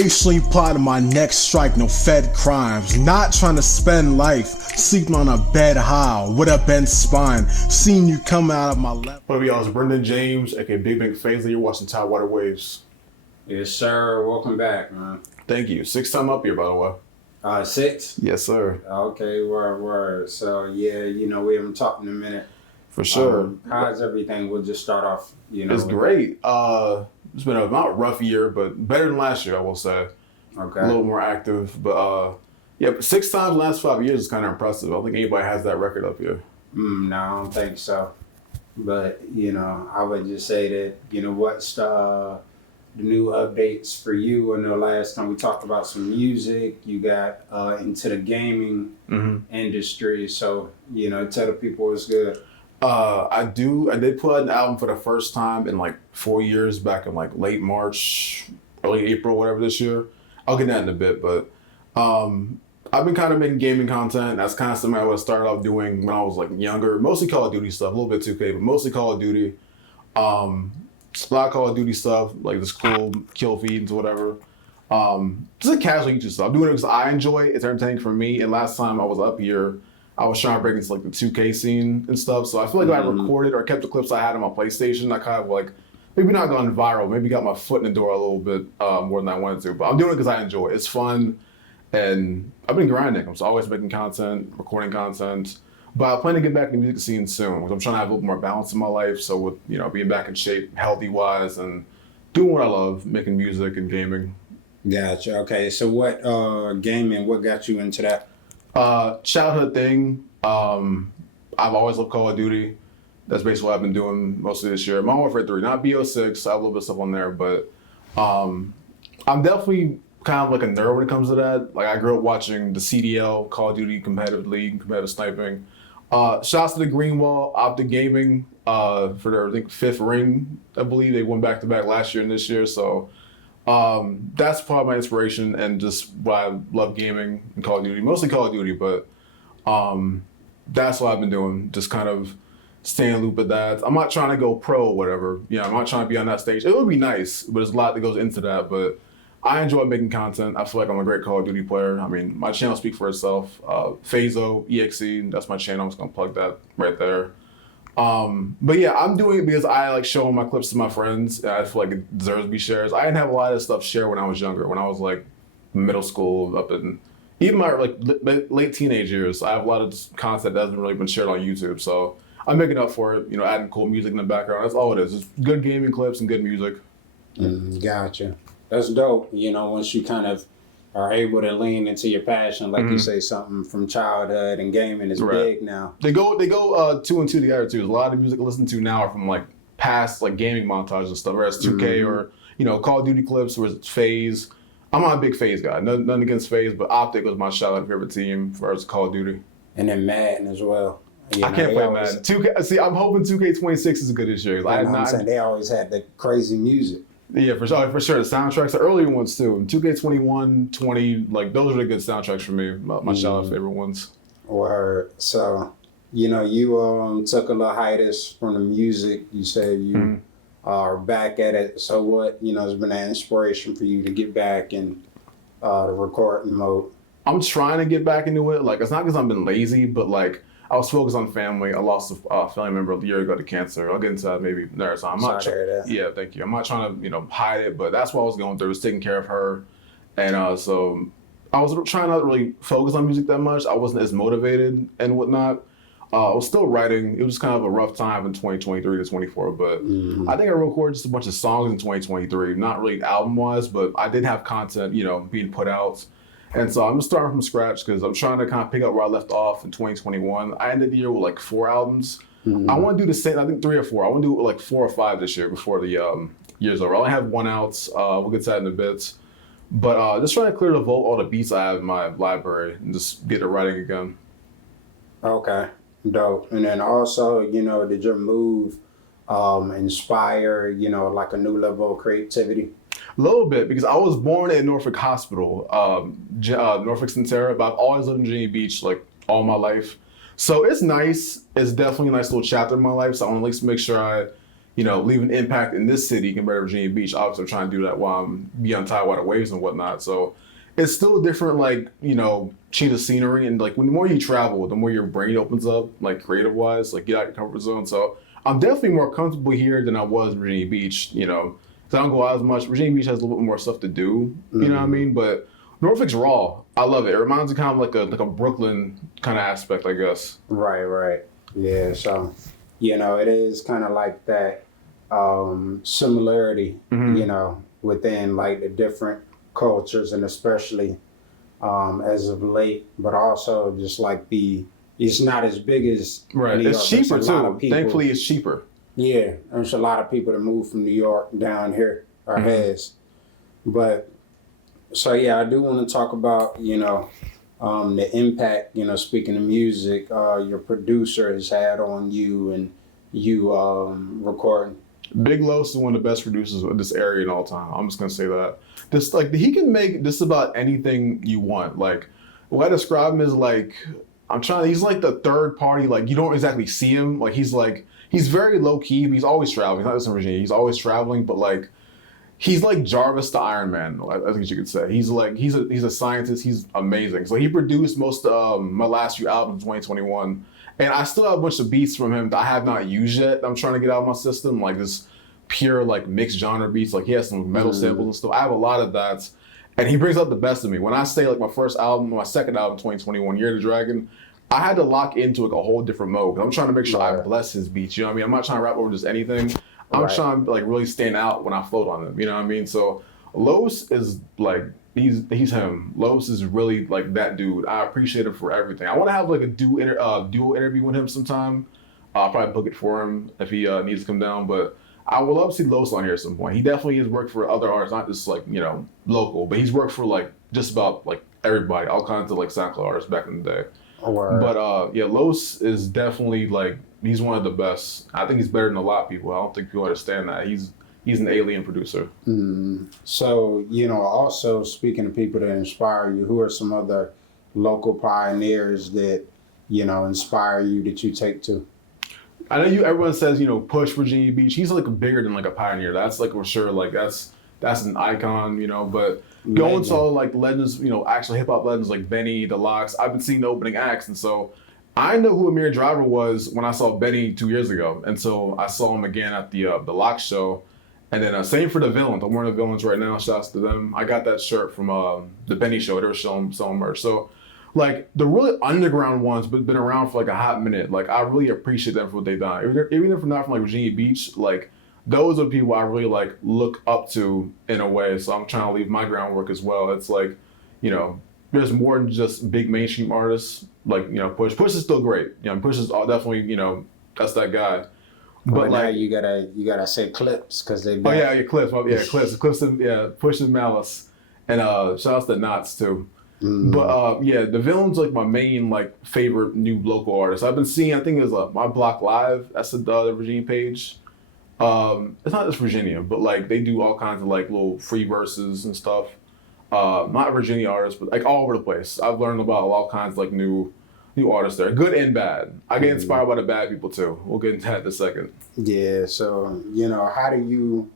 Patiently plotting my next strike, no fed crimes. Not trying to spend life, sleeping on a bed high with a bent spine. Seeing you come out of my left. What up, y'all? It's Brendon James, aka Big Big Faisley. You're watching Tidewater Waves. Yes, sir. Welcome back, man. Thank you. 6th time up here, by the way. 6? Yes, sir. Okay, word. So, yeah, we haven't talked in a minute. For sure. How's everything? We'll just start off, It's great. It's been a not rough year, but better than last year, I will say. Okay. A little more active. But, but 6 times in the last 5 years is kind of impressive. I don't think anybody has that record up here. No, I don't think so. But, I would just say that, what's the new updates for you? I know last time we talked about some music. You got into the gaming industry. So, tell the people what's good. I did put out an album for the first time in like 4 years, back in like late March, early April, whatever this year. I'll get that in a bit, but I've been kind of making gaming content. That's kind of something I would have started off doing when I was like younger. Mostly Call of Duty stuff, a little bit 2K, but mostly Call of Duty. A lot of Call of Duty stuff, like this cool kill feeds, whatever. Just like casual YouTube stuff. I'm doing it because I enjoy it. It's entertaining for me. And last time I was up here, I was trying to break into like the 2K scene and stuff. So I feel like I recorded or kept the clips I had on my PlayStation. I kind of like, maybe not gone viral, maybe got my foot in the door a little bit more than I wanted to. But I'm doing it because I enjoy it. It's fun. And I've been grinding. I'm always making content, recording content. But I plan to get back in the music scene soon because I'm trying to have a little more balance in my life. So with, being back in shape, healthy-wise, and doing what I love, making music and gaming. Gotcha. Okay, so what gaming, what got you into that? Childhood thing. I've always loved Call of Duty. That's basically what I've been doing most of this year. Modern Warfare 3, not BO6. I have a little bit of stuff on there, but I'm definitely kind of like a nerd when it comes to that. Like I grew up watching the CDL, Call of Duty Competitive League, competitive sniping. Shouts to the Greenwall, Optic Gaming for their, I think, 5th ring. I believe they went back to back last year and this year. So that's probably my inspiration and just why I love gaming and Call of Duty. Mostly Call of Duty, but that's what I've been doing. Just kind of staying in loop with that. I'm not trying to go pro or whatever. I'm not trying to be on that stage. It would be nice, but there's a lot that goes into that. But I enjoy making content. I feel like I'm a great Call of Duty player. I mean, my channel speaks for itself. Phazo, EXE, that's my channel. I'm just gonna plug that right there. But yeah, I'm doing it because I like showing my clips to my friends. And I feel like it deserves to be shared. I didn't have a lot of this stuff shared when I was younger. When I was like middle school, up in even my like late teenage years, I have a lot of content that hasn't really been shared on YouTube. So I'm making up for it. Adding cool music in the background. That's all it is. It's good gaming clips and good music. Gotcha. That's dope. Once you kind of are able to lean into your passion, like you say, something from childhood and gaming is big now. They go 2 and 2 together too. There's a lot of music I listen to now are from like past like gaming montages and stuff, whereas 2K or Call of Duty clips, or FaZe. I'm not a big FaZe guy. Nothing against FaZe, but Optic was my childhood favorite team as Call of Duty. And then Madden as well. I can't play Madden. 2K. See, I'm hoping 2K26 is good this year. I'm saying they always had the crazy music. Yeah, for sure. The soundtracks, the earlier ones too. And 2K21, 20, like those are the good soundtracks for me. My childhood favorite ones. Word. So, you took a little hiatus from the music. You said you are back at it. So what, has been an inspiration for you to get back in the recording mode? I'm trying to get back into it. Like, it's not because I've been lazy, but like, I was focused on family. I lost a family member a year ago to cancer. I'll get into that maybe there. So I'm not trying. Yeah, thank you. I'm not trying to hide it, but that's what I was going through. Was taking care of her, and so I was trying not to really focus on music that much. I wasn't as motivated and whatnot. I was still writing. It was just kind of a rough time in 2023 to 24. But I think I recorded just a bunch of songs in 2023. Not really album wise, but I did have content being put out. And so I'm just starting from scratch because I'm trying to kind of pick up where I left off in 2021. I ended the year with like 4 albums. I want to do the same, I think 3 or 4. I want to do like 4 or 5 this year before the year's over. I only have 1 out. We'll get to that in a bit. But just trying to clear the vault, all the beats I have in my library and just get it writing again. Okay, dope. And then also, did your move inspire, like a new level of creativity? A little bit, because I was born at Norfolk Hospital, Norfolk Centera, but I've always lived in Virginia Beach like all my life. So it's nice. It's definitely a nice little chapter in my life. So I want to at least make sure I leave an impact in this city compared to Virginia Beach. Obviously, I'm trying to do that while I'm beyond tide water waves and whatnot. So it's still a different, like, change of scenery. And like, when the more you travel, the more your brain opens up, like creative wise, like get out your comfort zone. So I'm definitely more comfortable here than I was in Virginia Beach, because I don't go out as much. Virginia Beach has a little bit more stuff to do, you know what I mean? But Norfolk's raw. I love it. It reminds me kind of like a Brooklyn kind of aspect, I guess. Right. Yeah, so, it is kind of like that similarity, within like the different cultures, and especially as of late, but also just like it's not as big as right. New York. It's cheaper too. Thankfully, it's cheaper. Yeah, there's a lot of people that move from New York down here, or has. But, so yeah, I do want to talk about, the impact, speaking of music, your producer has had on you and you recording. Big Los is one of the best producers of this area in all time. I'm just gonna say that. He can make just about anything you want. Like, what I describe him as like, he's like the third party, like you don't exactly see him. Like he's very low key, but he's always traveling. He's not just in Virginia, he's always traveling, but like, he's like Jarvis to Iron Man, I think you could say. He's a scientist, he's amazing. So he produced most of my last few albums in 2021. And I still have a bunch of beats from him that I have not used yet that I'm trying to get out of my system, like this pure like mixed genre beats. Like he has some metal samples and stuff. I have a lot of that. And he brings out the best of me. When I say like my second album, 2021, Year of the Dragon, I had to lock into like a whole different mode. I'm trying to make sure I bless his beats. You know what I mean? I'm not trying to rap over just anything. I'm trying to like really stand out when I float on them. You know what I mean? So Los is like, he's him. Los is really like that dude. I appreciate him for everything. I want to have like a dual interview with him sometime. I'll probably book it for him if he needs to come down. But I would love to see Los on here at some point. He definitely has worked for other artists, not just like local, but he's worked for like just about like everybody, all kinds of like SoundCloud artists back in the day. But yeah, Los is definitely like, he's one of the best. I think he's better than a lot of people. I don't think people understand that. He's an alien producer. So, also speaking of people that inspire you, who are some other local pioneers that, inspire you that you take to? I know everyone says, push Virginia Beach. He's like bigger than like a pioneer. That's like for sure. Like that's an icon, but going to all like legends, actual hip hop legends like Benny, The Lox, I've been seeing the opening acts. And so I know who Amir Driver was when I saw Benny 2 years ago. And so I saw him again at the Lox show. And then same for the Villains. I'm wearing the Villains right now. Shouts to them. I got that shirt from the Benny show. They were selling merch. So like the really underground ones, but been around for like a hot minute. Like I really appreciate them for what they've done. Even if they're not from like Virginia Beach, like those are people I really like look up to in a way. So I'm trying to leave my groundwork as well. It's like, there's more than just big mainstream artists. Like, Push. Push is still great. Push is definitely, that's that guy. But like, now you gotta say Clips because they. Oh yeah, Clips. Clips and Push and Malice, and shout outs to Knots too. But yeah, the Villain's like my main like favorite new local artist. I've been seeing. I think it was My Block Live. That's the Virginia page. It's not just Virginia, but like they do all kinds of like little free verses and stuff. Not Virginia artists, but like all over the place. I've learned about all kinds of like new artists there, good and bad. I get inspired by the bad people too. We'll get into that in a second. Yeah, so how do you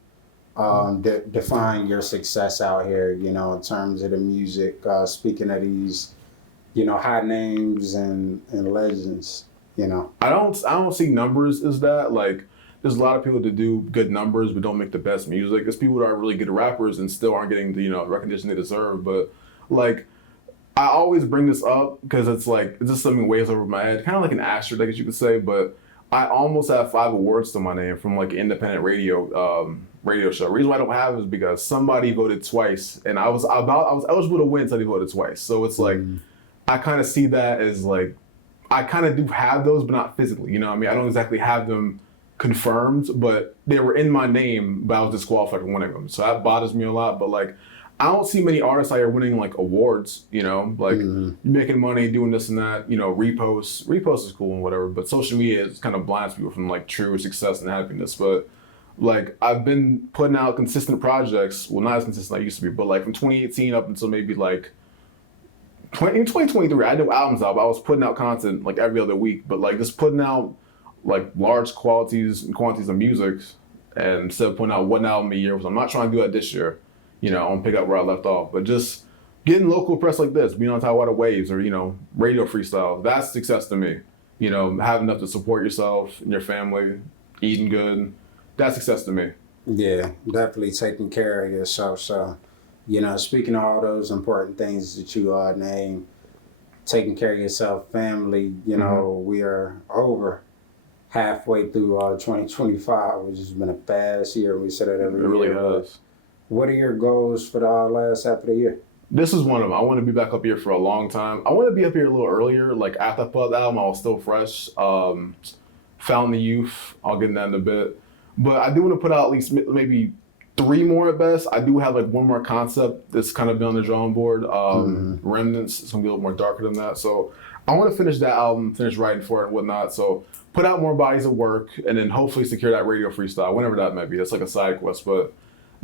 define your success out here? In terms of the music. Speaking of these, hot names and legends. I don't see numbers as that. Like, there's a lot of people that do good numbers but don't make the best music. There's people that are really good rappers and still aren't getting the recognition they deserve. But like, I always bring this up because it's just something weighs over my head, kind of like an asterisk, I guess you could say. But I almost have 5 awards to my name from like an independent radio show. The reason why I don't have it is because somebody voted twice, and I was eligible to win, so they voted twice. So it's like I kind of see that as like I kind of do have those, but not physically. I don't exactly have them confirmed, but they were in my name, but I was disqualified from winning them. So that bothers me a lot. But like, I don't see many artists out here winning like awards, like you're making money doing this and that, reposts is cool and whatever, but social media is kind of blinds people from like true success and happiness. But like, I've been putting out consistent projects, well, not as consistent as I used to be, but like from 2018 up until maybe like in 2023, I had no albums out, but I was putting out content like every other week, but like just putting out like large quantities of music And instead of putting out one album a year, so I'm not trying to do that this year. You know, I want to pick up where I left off. But just getting local press like this, being on Tidewater Waves or, you know, radio freestyle, that's success to me. You know, having enough to support yourself and your family, eating good, that's success to me. Yeah, definitely taking care of yourself. So, you know, speaking of all those important things that you named, taking care of yourself, family, you know, we are over halfway through 2025, which has been a fast year. We said it every year. It really has. What are your goals for the last half of the year? This is one of them. I want to be back up here for a long time. I want to be up here a little earlier. Like after I put out the album, I was still fresh. Found the Youth. I'll get into that in a bit. But I do want to put out at least maybe 3 more at best. I do have like one more concept that's kind of been on the drawing board. Remnants. It's going to be a little more darker than that. So I want to finish that album, finish writing for it and whatnot. So put out more bodies of work and then hopefully secure that radio freestyle, whenever that might be. That's like a side quest. But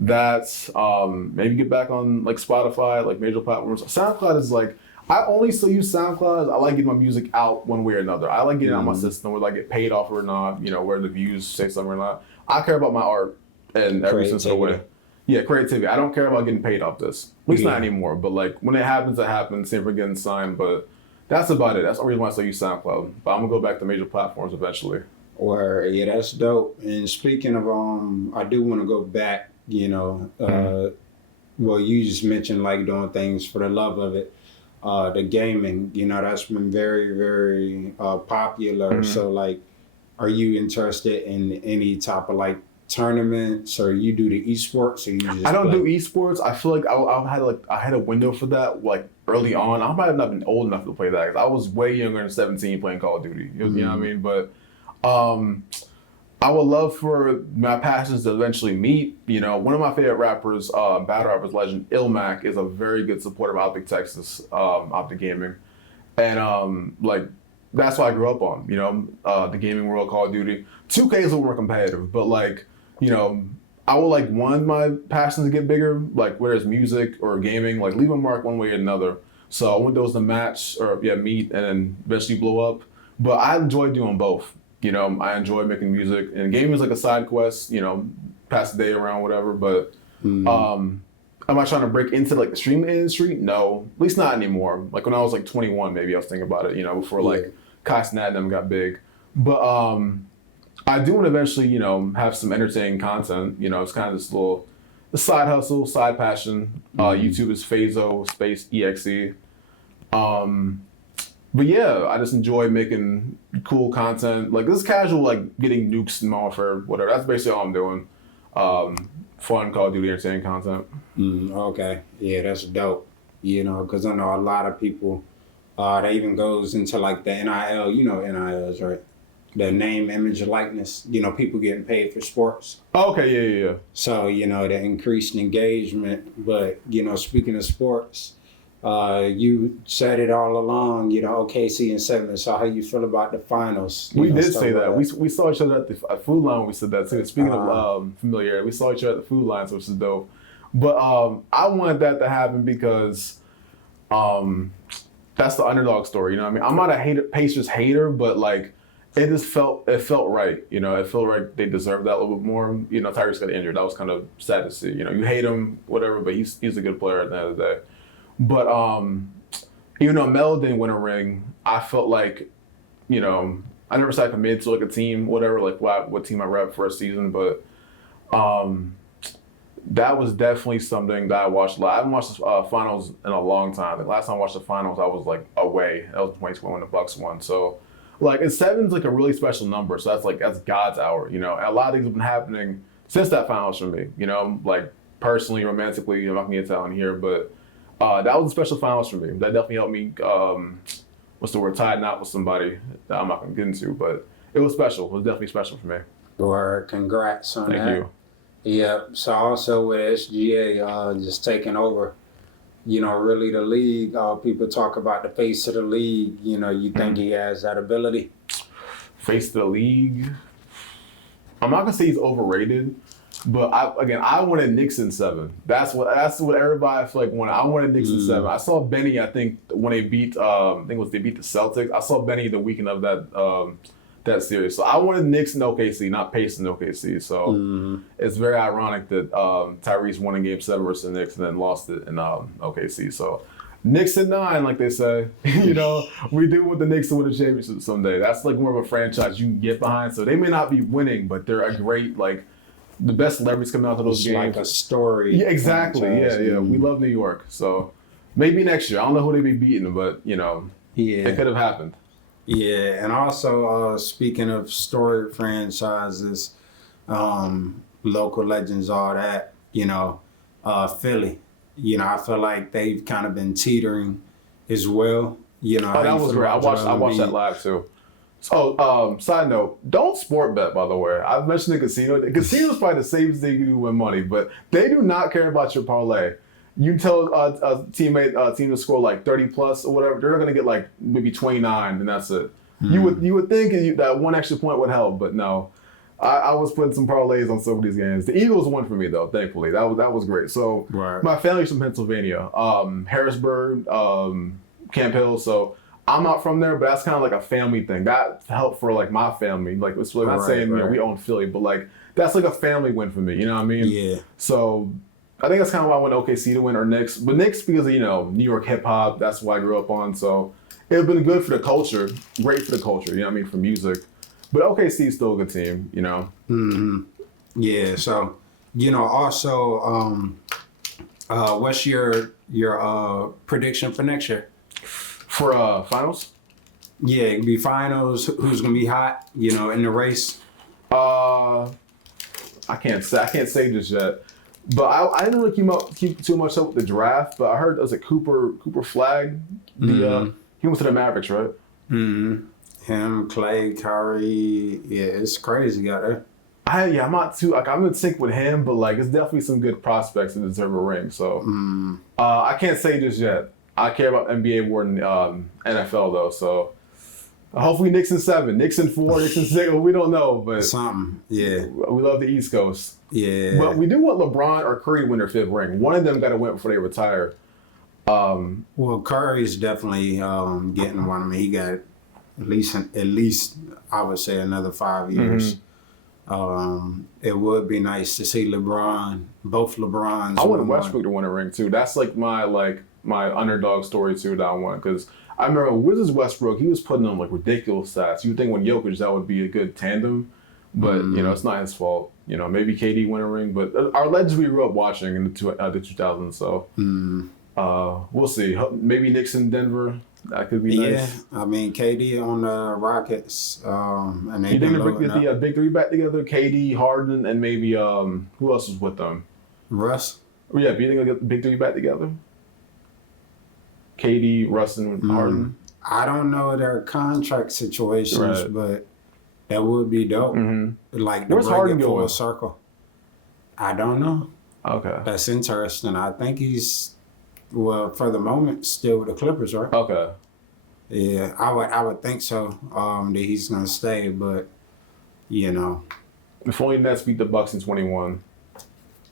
that's maybe get back on like Spotify, like major platforms. SoundCloud is like, I only still use SoundCloud. I like getting my music out one way or another. I like getting it out my system, whether I get paid off or not, you know, where the views say something or not. I care about my art and every sense of the way. Yeah, creativity. I don't care about getting paid off this. At least not anymore. But like when it happens, it happens. Same for getting signed. But that's about it. That's the reason why I still use SoundCloud. But I'm gonna go back to major platforms eventually. Or yeah, that's dope. And speaking of I do want to go back, you know, well, you just mentioned like doing things for the love of it. The gaming, you know, that's been very, very popular. So like, are you interested in any type of like tournaments, or you do the esports, or you just I don't do esports. I feel like I had a window for that like early on. I might have not been old enough to play that. I was way younger than 17 playing Call of Duty. You know what I mean? But I would love for my passions to eventually meet. You know, one of my favorite rappers, battle rappers legend, Ilmac, is a very good supporter of Optic Texas, Optic Gaming. And like, that's what I grew up on, you know, the gaming world, Call of Duty. 2K is a little more competitive, but like, you know, I would like want my passions to get bigger, like whether it's music or gaming, like leave a mark one way or another. So I want those to match or meet and then eventually blow up. But I enjoy doing both. You know, I enjoy making music, and gaming is like a side quest, you know, pass the day around, whatever. But am I trying to break into like the streaming industry? No, at least not anymore. Like when I was like 21, maybe I was thinking about it, you know, before like Kai Cenat and them got big. But I do want to eventually, you know, have some entertaining content. You know, it's kind of this little side hustle, side passion. YouTube is Phaso space EXE. But yeah, I just enjoy making cool content. Like this is casual, like getting nukes and warfare, whatever. That's basically all I'm doing. Fun Call of Duty entertaining content. Okay, yeah, that's dope. You know, because I know a lot of people, that even goes into like the NIL. You know NILs, right? The name, image, likeness. You know, people getting paid for sports. Okay, yeah. So you know the increased engagement. But you know, speaking of sports. You said it all along, you know, OKC and 7. So how you feel about the finals? We did say that. We saw each other at the food line when we said that too. Speaking of familiarity, we saw each other at the food lines, which is dope. But I wanted that to happen because that's the underdog story. You know what I mean? I'm not a Pacers hater, but like it felt right. You know, it felt right. They deserved that a little bit more. You know, Tyrese got injured. That was kind of sad to see. You know, you hate him, whatever, but he's a good player at the end of the day. But even though Melo didn't win a ring, I felt like, you know, I never said I committed to like a team, whatever, like what team I rep for a season, but that was definitely something that I watched a lot. I haven't watched the finals in a long time. The last time I watched the finals, I was like away. That was 2020 when the Bucks won. So like, and 7's like a really special number. So that's God's hour, you know. And a lot of things have been happening since that finals for me, you know, like personally, romantically, I'm not gonna get to on here, but that was a special finals for me. That definitely helped me, tie a knot with somebody that I'm not going to get into, but it was special. It was definitely special for me. Or congrats on that. Thank you. Yeah, so also with SGA just taking over, you know, really the league, people talk about the face of the league. You know, you think he has that ability? Face of the league? I'm not going to say he's overrated. But I wanted Knicks in 7. That's what everybody I feel like wanted. I wanted Knicks in 7. I saw Benny. I think when they beat they beat the Celtics. I saw Benny the weekend of that that series. So I wanted Knicks and OKC, not Pace and OKC. So it's very ironic that Tyrese won in Game 7 versus the Knicks and then lost it in OKC. So Knicks in 9, like they say. You know, we do want the Knicks to win the championship someday. That's like more of a franchise you can get behind. So they may not be winning, but they're a great, like, the best celebrities coming out to those It's games. like a story. Yeah, exactly. Yeah. We love New York. So maybe next year. I don't know who they be beating, but, you know, it could have happened. Yeah, and also speaking of storied franchises, local legends, all that, you know, Philly. You know, I feel like they've kind of been teetering as well. You know, That was great. I watched that live too. So, side note, don't sport bet, by the way. I've mentioned the casino. The casino is probably the safest thing you can do with money, but they do not care about your parlay. You tell a team to score like 30 plus or whatever, they're going to get like maybe 29, and that's it. You would think that one extra point would help, but no. I was putting some parlays on some of these games. The Eagles won for me though, thankfully. That was great. So my family's from Pennsylvania, Harrisburg, Camp Hill. So I'm not from there, but that's kind of like a family thing. That helped for like my family. Like it's really not saying you know, we own Philly, but like that's like a family win for me. You know what I mean? Yeah. So I think that's kind of why I went OKC to win or Knicks. But Knicks because of, you know, New York hip hop. That's what I grew up on. So it would have been good for the culture, great for the culture. You know what I mean? For music. But OKC is still a good team. You know. Yeah. So you know, also, what's your prediction for next year? For finals? Yeah, it could be finals. Who's gonna be hot? You know, in the race. I can't say just yet. But I didn't really keep too much up with the draft. But I heard it was a Cooper Flag. He went to the Mavericks, right? Him, Clay, Curry. Yeah, it's crazy out there. I'm not too like I'm in sync with him, but like it's definitely some good prospects that deserve a ring. So I can't say just yet. I care about NBA more than NFL though. So hopefully Knicks in 7, Knicks in 4, Knicks in 6. We don't know, but something. Yeah, we love the East Coast. Yeah, but we do want LeBron or Curry to win their 5th ring. One of them got to win before they retire. Well, Curry's definitely getting one. I mean, he got at least I would say another 5 years. It would be nice to see both LeBrons. I want Westbrook to win a ring too. That's like my underdog story too that I want, because I remember Wizards Westbrook, he was putting on like ridiculous stats. You would think with Jokic that would be a good tandem, but you know it's not his fault. You know, maybe KD win a ring, but our legends we grew up watching in the 2000s. So we'll see. Maybe Knicks in Denver. That could be nice. Yeah, I mean KD on the Rockets, and they. You think they get the big 3 back together? KD, Harden, and maybe who else was with them? Russ. Oh yeah, do you think they'll get the big 3 back together? KD, Russ, and Harden. I don't know their contract situations, but that would be dope. Like where's Harden going? Full circle. I don't know. Okay, that's interesting. I think he's for the moment still with the Clippers, right? Okay. Yeah, I would think so. That he's gonna stay, but you know, if only Nets beat the Bucks in 21.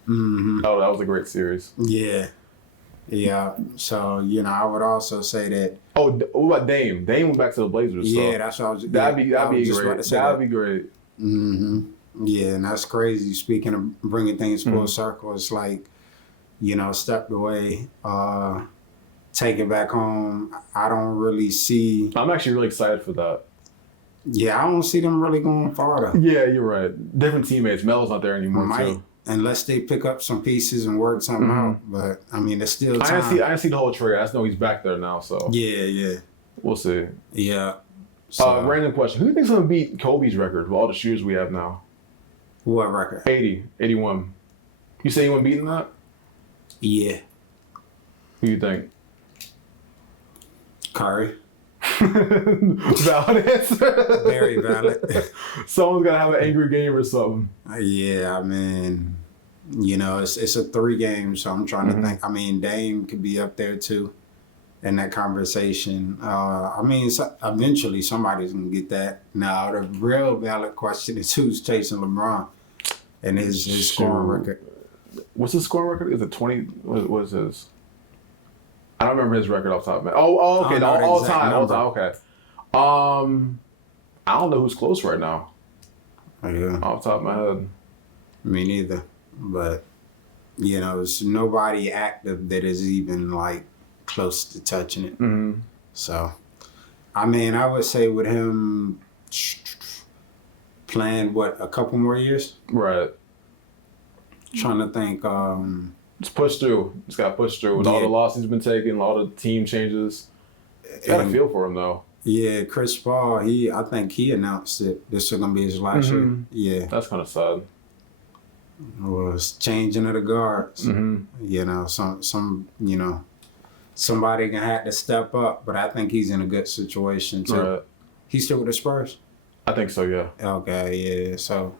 Oh, that was a great series. Yeah, so, you know, I would also say that... Oh, what about Dame? Dame went back to the Blazers. Yeah, so that's what I was... That'd be great. That'd be great. Yeah, and that's crazy. Speaking of bringing things full circle, it's like, you know, stepped away, take it back home. I don't really see... I'm actually really excited for that. Yeah, I don't see them really going far, though. Yeah, you're right. Different teammates. Melo's not there anymore, too. Unless they pick up some pieces and work something out. But, I mean, there's still time. I didn't see the whole trade. I just know he's back there now, so. Yeah. We'll see. Yeah. So, random question. Who do you think's going to beat Kobe's record with all the shooters we have now? What record? 81. You say anyone beating that? Yeah. Who do you think? Curry. Valid answer. Very valid. Someone's got to have an angry game or something. Yeah, I mean, you know, it's a 3 game, so I'm trying to think. I mean, Dame could be up there too in that conversation. I mean, eventually somebody's going to get that. Now, the real valid question is who's chasing LeBron and his scoring record. What's his scoring record? Is it 20? What is his? I don't remember his record off the top of my head. Oh, okay. All time. Okay. I don't know who's close right now. Yeah. Off the top of my head. Me neither. But, you know, it's nobody active that is even like close to touching it. Mm-hmm. So, I mean, I would say with him playing, a couple more years? Right. Trying to think. Just push through. Just got to push through. With all the losses he's been taking, all the team changes. Got to feel for him, though. Yeah, Chris Paul, I think he announced it. This was going to be his last year. Yeah. That's kind of sad. It was changing of the guards. Mm-hmm. You know, somebody gonna have to step up, but I think he's in a good situation too. Right. He's still with the Spurs? I think so, yeah. Okay, yeah. So,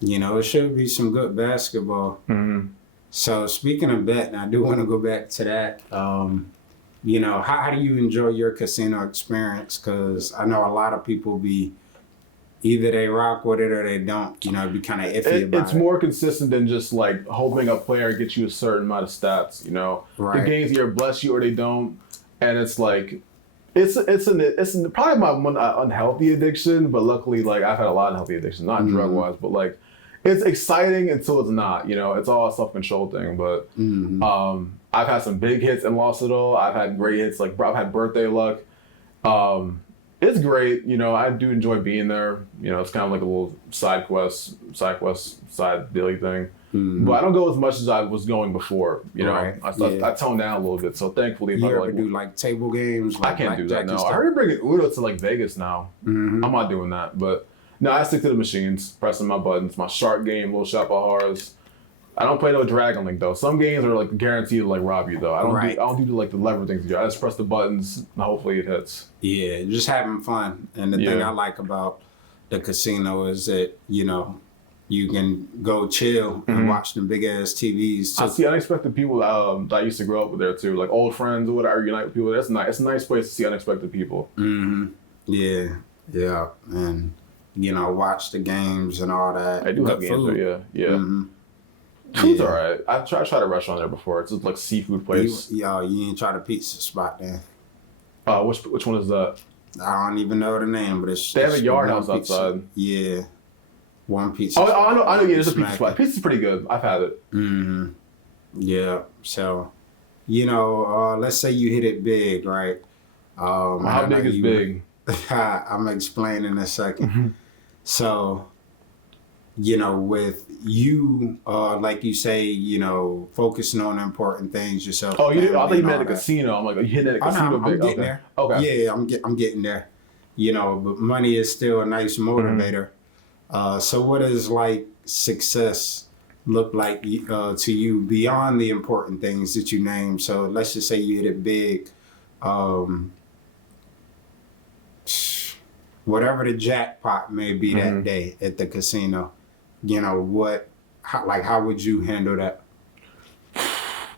you know, it should be some good basketball. Mm-hmm. So, speaking of betting, I do want to go back to that. You know, how do you enjoy your casino experience? Because I know a lot of people either they rock with it or they don't. You know, be kind of iffy about it. It's more consistent than just like hoping a player gets you a certain amount of stats. You know, right. The games either bless you or they don't, and it's like it's probably my one unhealthy addiction. But luckily, like I've had a lot of healthy addictions, not drug wise, but like it's exciting until it's not. You know, it's all a self control thing. But I've had some big hits and lost it all. I've had great hits, like I've had birthday luck. It's great, you know. I do enjoy being there. You know, it's kind of like a little side daily thing. But I don't go as much as I was going before. You know, right. I toned down a little bit. So thankfully, you ever do like table games? Like I can't do that. No, stuff? I heard bringing Uno to like Vegas now. I'm not doing that. But no, I stick to the machines, pressing my buttons, my shark game, little Shopahars. I don't play no Dragon Link though. Some games are like guaranteed to like rob you though. I don't do like the lever things. I just press the buttons and hopefully it hits. Yeah, just having fun. And the thing I like about the casino is that, you know, you can go chill and watch them big ass TVs. So, I see unexpected people that I used to grow up with there too, like old friends or whatever. Unite with people. That's nice. It's a nice place to see unexpected people. Yeah, and you know, watch the games and all that. I do have games there, yeah. Food's alright. I tried a restaurant there before. It's like seafood place. You ain't tried a pizza spot there. Which one is that? I don't even know the name, but it's they have a yard house pizza. outside. Yeah, one pizza. Oh, I know. Yeah, there's a pizza spot. Pizza's pretty good. I've had it. Yeah. So, you know, let's say you hit it big, right? How big is big? I'm explaining in a second. So, you know, with you, like you say, you know, focusing on important things yourself. Oh, I thought you meant at a casino. I'm like, you hitting at a casino I'm getting there. Okay. Yeah, I'm getting there. You know, but money is still a nice motivator. So what does like success look like to you beyond the important things that you named? So let's just say you hit it big. Whatever the jackpot may be that day at the casino, you know, how would you handle that?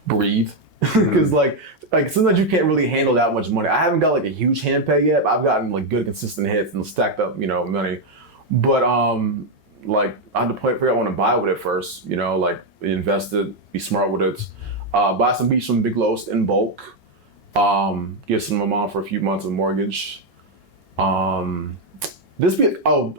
Breathe. Because like sometimes you can't really handle that much money. I haven't got like a huge hand pay yet, but I've gotten like good consistent hits and stacked up, you know, money. But like I had to figure out what I want to buy with it first, you know, like invest it, be smart with it. Buy some beach from Big Los in bulk. Give some to my mom for a few months of mortgage. I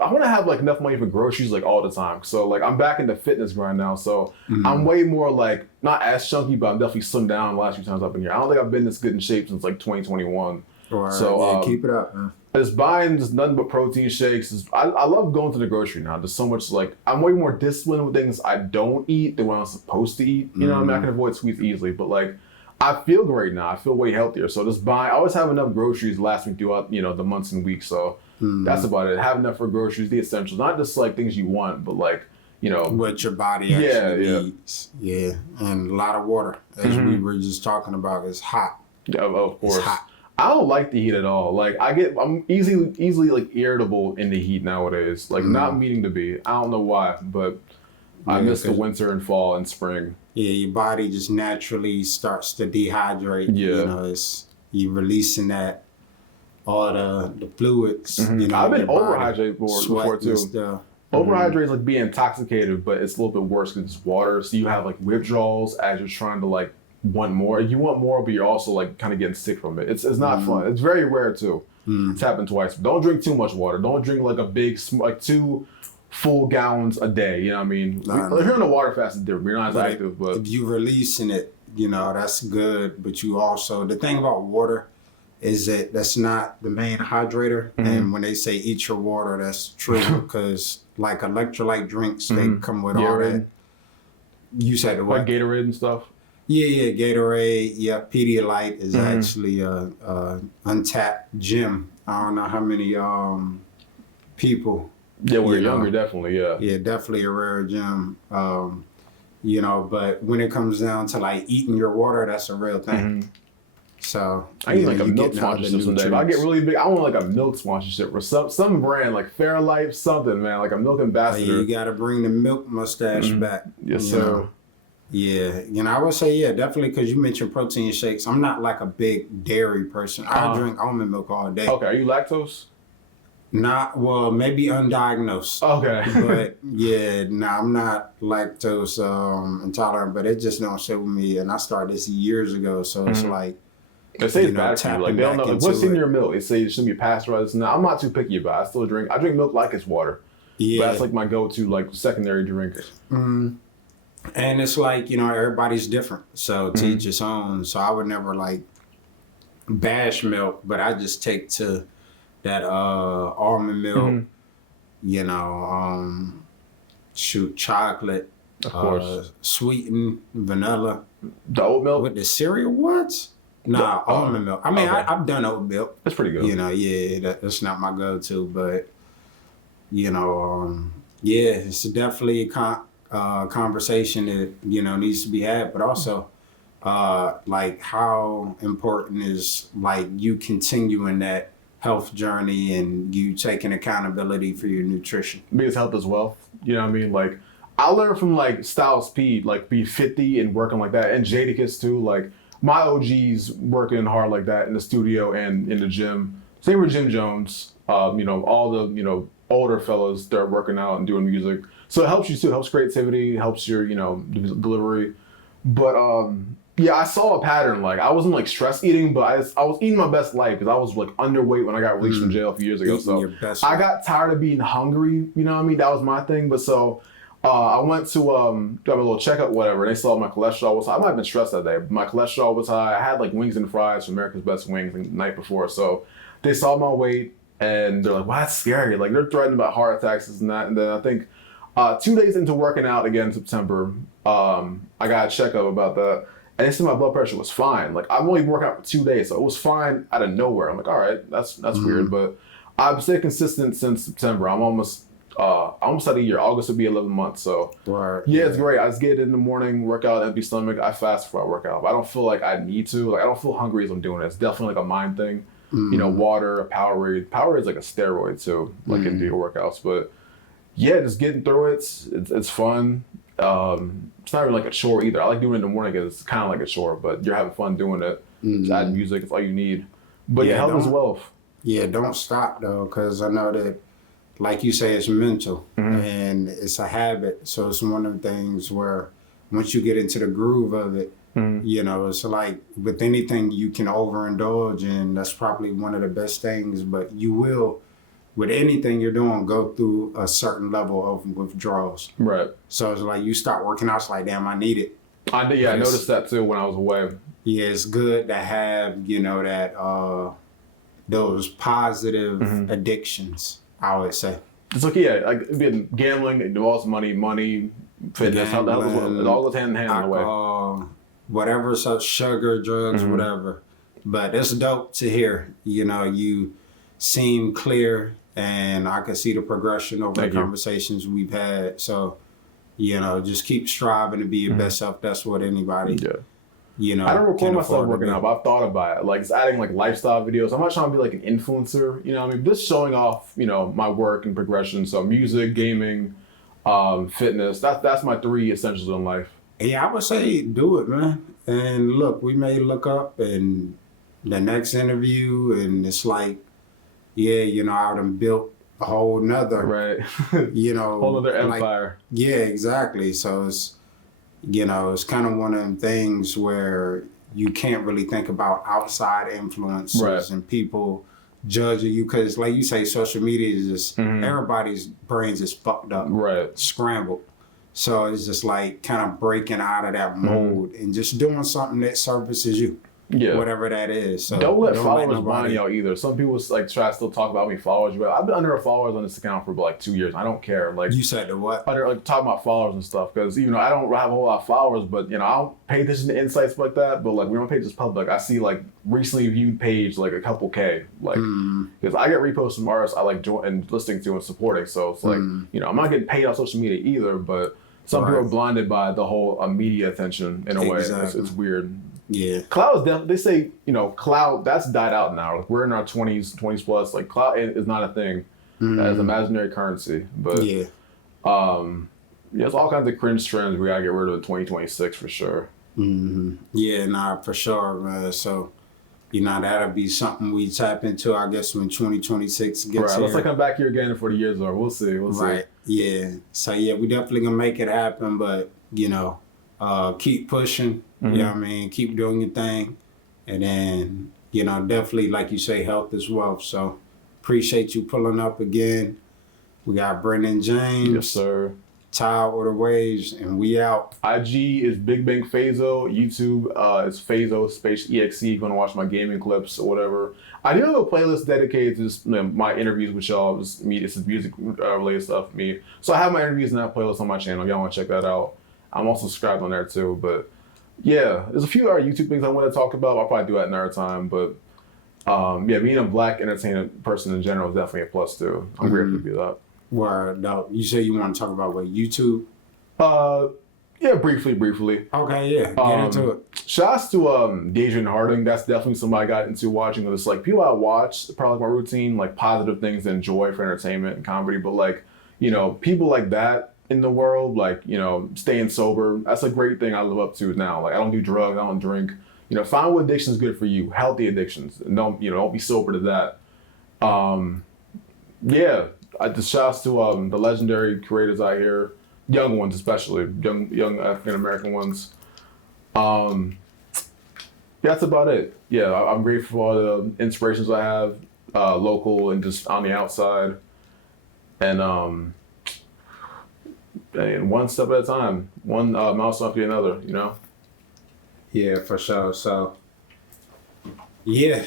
want to have like enough money for groceries like all the time. So like I'm back in the fitness grind now. So I'm way more like not as chunky, but I'm definitely slimmed down the last few times I've been here. I don't think I've been this good in shape since like 2021. Right. So keep it up, man. Just buying just nothing but protein shakes. I love going to the grocery now. There's so much like I'm way more disciplined with things I don't eat than what I'm supposed to eat. You know, I mean I can avoid sweets easily, but like I feel great now. I feel way healthier. So just I always have enough groceries to last me throughout, you know, the months and weeks. So that's about it. Have enough for groceries, the essentials, not just like things you want, but like, you know, what your body actually needs. Yeah, and a lot of water, as we were just talking about. It's hot. Yeah, of course. It's hot. I don't like the heat at all. Like I'm easily like irritable in the heat nowadays. Like not meaning to be. I don't know why, but I miss the winter and fall and spring. Yeah, your body just naturally starts to dehydrate. Yeah. You know, you releasing that all the fluids. You know, I've been overhydrated before too. Overhydrated is like being intoxicated, but it's a little bit worse because it's water. So you have like withdrawals as you're trying to like want more. You want more, but you're also like kind of getting sick from it. It's not fun. It's very rare too. It's happened twice. Don't drink too much water. Don't drink like a big, like 2 full gallons a day. You know what I mean? Here on the water fast is different. We're not as active, but if you releasing it, you know, that's good. But you also, the thing about water is that that's not the main hydrator. And when they say eat your water, that's true because like electrolyte drinks, they come with all that. You said what? Like Gatorade and stuff. Yeah, Gatorade. Yeah, Pedialyte is actually a untapped gym. I don't know how many people. Yeah, when you're younger, definitely. Yeah. Yeah, definitely a rare gym. You know, but when it comes down to like eating your water, that's a real thing. So I need like a milk sponsorship someday. If I get really big, I want like a milk sponsorship or some brand like Fairlife, something, man, like a milk ambassador. You got to bring the milk mustache back. Yes, sir. Yeah, you know, I would say definitely because you mentioned protein shakes. I'm not like a big dairy person. I drink almond milk all day. Okay, are you lactose? Not well, maybe undiagnosed. Okay, but yeah, I'm not lactose intolerant, but it just don't sit with me. And I started this years ago, so it's like they say it's bad for you. Like they don't know like, what's in your milk. They say it shouldn't be pasteurized. Now I'm not too picky about it. I still drink. I drink milk like it's water. Yeah, but that's like my go-to like secondary drink. And it's like, you know, everybody's different. So to each his own. So I would never like bash milk, but I just take to that almond milk, you know, chocolate, of course, sweetened vanilla. The oat milk? With the cereal, what? Nah, almond milk. I mean, I've done oat milk. That's pretty good. You know, yeah, that's not my go-to, but, you know, yeah, it's definitely a conversation that, you know, needs to be had, but also like how important is like you continuing that health journey and you taking accountability for your nutrition. Because health is wealth. You know what I mean? Like I learned from like Styles P, like be 50 and working like that, and Jadakiss too. Like my OGs working hard like that in the studio and in the gym. Same with Jim Jones. You know, all the, you know, older fellas that are working out and doing music. So it helps you too. It helps creativity, helps your, you know, delivery. But yeah, I saw a pattern. Like I wasn't like stress eating, but I was eating my best life because I was like underweight when I got released from jail a few years ago. So I got tired of being hungry. You know what I mean? That was my thing. But so I went to have a little checkup, whatever. And they saw my cholesterol was high. I might have been stressed that day. But my cholesterol was high. I had like wings and fries from America's Best Wings the night before. So they saw my weight and they're like, "Wow, that's scary." Like they're threatening about heart attacks and that. And then I think 2 days into working out again in September, I got a checkup about that. And they said my blood pressure was fine. Like I'm only working out for 2 days, so it was fine out of nowhere. I'm like, all right, that's weird, but I've stayed consistent since September. I'm almost at a year. August will be 11 months. So yeah, it's great. I just get it in the morning, work out, empty stomach. I fast before I work out, but I don't feel like I need to. Like I don't feel hungry as I'm doing it. It's definitely like a mind thing. You know, water, Powerade. Powerade is like a steroid too, like in your workouts. But yeah, just getting through it. It's fun. It's not really like a chore either. I like doing it in the morning because it's kind of like a chore, but you're having fun doing it. Just add music, it's all you need. But yeah, health is wealth. Yeah, don't stop though, because I know that, like you say, it's mental and it's a habit. So it's one of the things where once you get into the groove of it, you know, it's like with anything you can overindulge in. That's probably one of the best things, but you will, with anything you're doing, go through a certain level of withdrawals. Right. So it's like you start working out, it's like, damn, I need it. I noticed that too when I was away. Yeah, it's good to have, you know, that those positive addictions, I would say. It's like, yeah, like being gambling, it involves money, fitness, it all goes hand in hand in a way. Whatever, so sugar, drugs, whatever. But it's dope to hear, you know, you seem clear and I can see the progression over the conversations we've had. So, you know, just keep striving to be your best self. That's what anybody, you know. I don't record myself working out, but I've thought about it. Like, it's adding like lifestyle videos. I'm not trying to be like an influencer, you know what I mean? Just showing off, you know, my work and progression. So music, gaming, fitness, that's my 3 essentials in life. Yeah, I would say do it, man. And look, we may look up in the next interview and it's like, yeah, you know, I done built a whole nother, you know, whole other empire. Yeah, exactly. So it's, you know, it's kind of one of them things where you can't really think about outside influences Right. and people judging you, because like you say, social media is just, everybody's brains is fucked up, Right. scrambled. So it's just like kind of breaking out of that mold and just doing something that services you. Yeah. Whatever that is. So Don't let followers nobody- blind y'all either. Some people like try to still talk about me followers, but I've been under a followers on this account for like 2 years. I don't care. Like You said the what? under like talking about followers and stuff, because you know I don't have a whole lot of followers, but you know I don't pay attention to insights like that. But like when my page is public, I see like recently viewed page like a couple K, like because I get reposts from artists I like and listening to and supporting. So it's like you know I'm not getting paid on social media either, but some people are blinded by the whole media attention in a way. It's weird. Yeah. Cloud is definitely, they say, you know, cloud, that's died out now. Like we're in our 20s plus. Like cloud is not a thing. As imaginary currency. But Yeah. There's all kinds of cringe trends we gotta get rid of in 2026 for sure. Yeah, nah, for sure, man. So, you know, that'll be something we tap into, I guess, when 2026 gets Right, here. let's like come back here again for the years over. We'll see. Right. Yeah. So yeah, we definitely gonna make it happen, but you know, keep pushing. You know what I mean? Keep doing your thing. And then, you know, definitely like you say, health is wealth. So appreciate you pulling up again. We got Brendon James, Yes, sir. Tile or the Waves, and we out. IG is Big Bang Fazo. YouTube is Fazo space EXE. If you want to watch my gaming clips or whatever. I do have a playlist dedicated to just, you know, my interviews with y'all. It's music related stuff for me. So I have my interviews in that playlist on my channel. If y'all want to check that out. I'm also subscribed on there too. But yeah, there's a few other YouTube things I want to talk about. I'll probably do that another time. But yeah, being a black entertainment person in general is definitely a plus too. I'm grateful to be that. Word, no, you say you want to talk about what, YouTube? Yeah, briefly. Okay, yeah, get into it. Shouts to Dejan Harding. That's definitely somebody I got into watching. It's like people I watch, probably my routine, like positive things to enjoy for entertainment and comedy. But like, you know, people like that in the world, like, you know, staying sober, that's a great thing I live up to now. Like I don't do drugs, I don't drink. You know, find what addiction is good for you, healthy addictions. And don't be sober to that. Yeah, I just shouts to the legendary creators out here, young ones especially, young African American ones. Yeah, that's about it. Yeah, I'm grateful for all the inspirations I have, local and just on the outside, and one step at a time, one milestone after another. You know. Yeah, for sure. So, yeah,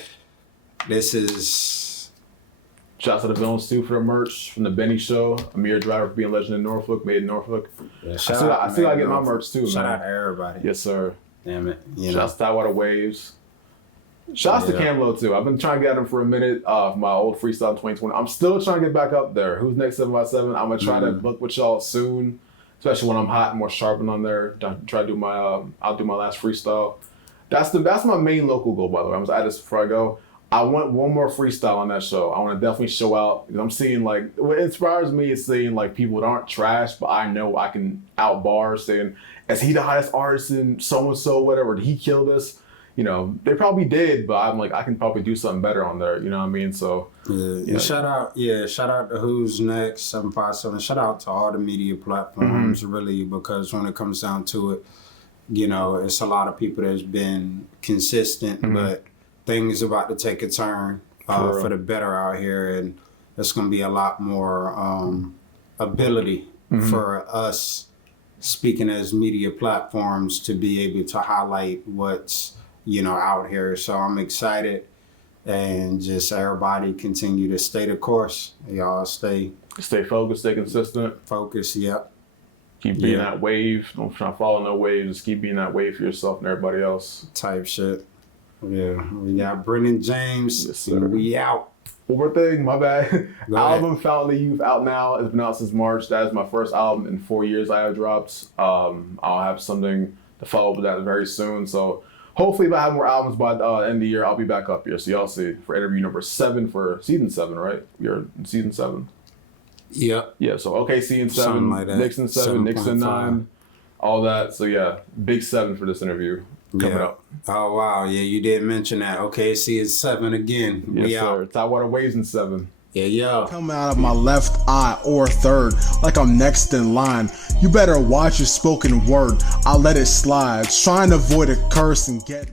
this is. Shouts to the villains too for the merch from the Benny Show. Amir Driver for being legend in Norfolk, made in Norfolk. Yeah, I still gotta get my merch too, Shout man. out to everybody. Yes, sir. Damn it. You Shouts to Tidewater Waves. Shouts to Camlo too. I've been trying to get him for a minute. My old freestyle in 2020. I'm still trying to get back up there. Who's next 7x7? I'm gonna try to book with y'all soon, especially when I'm hot and more sharpened on there. Try to do my I'll do my last freestyle. That's my main local goal, by the way. I'm just add this before I go. I want one more freestyle on that show. I want to definitely show out. Because I'm seeing like what inspires me is seeing like people that aren't trash, but I know I can out bar saying, is he the highest artist in so and so whatever? Did he kill this? You know, they probably did, but I'm like I can probably do something better on there. You know what I mean? So yeah. Shout out to Who's Next 757. Shout out to all the media platforms really, because when it comes down to it, you know, it's a lot of people that's been consistent, but things about to take a turn for the better out here, and there's going to be a lot more ability for us, speaking as media platforms, to be able to highlight what's, you know, out here. So I'm excited, and just everybody continue to stay the course. Y'all stay focused, stay consistent. Focused, yep. Keep being that wave. Don't try to follow no waves. Just keep being that wave for yourself and everybody else. Type shit. Yeah, we got Brendon James. Yes, sir. And we out. One more thing, my bad. Go Album Fountain of Youth out now. It's been out since March. That is my first album in 4 years I have dropped. I'll have something to follow up with that very soon. So hopefully if I have more albums by the end of the year, I'll be back up here. So y'all see for interview number 7 for season 7, right? We're in season 7. Yep. Yeah, so OKC in 7, Something like that. Nixon 7, Nixon 7.5. 9, all that. So yeah, big 7 for this interview coming up. Oh wow, yeah, you did mention that. OKC is 7 again. Yes, We sir. out. Tidewater Waves in 7. Yeah. Come out of my left eye or third, like I'm next in line. You better watch your spoken word, I'll let it slide. Trying to avoid a curse and get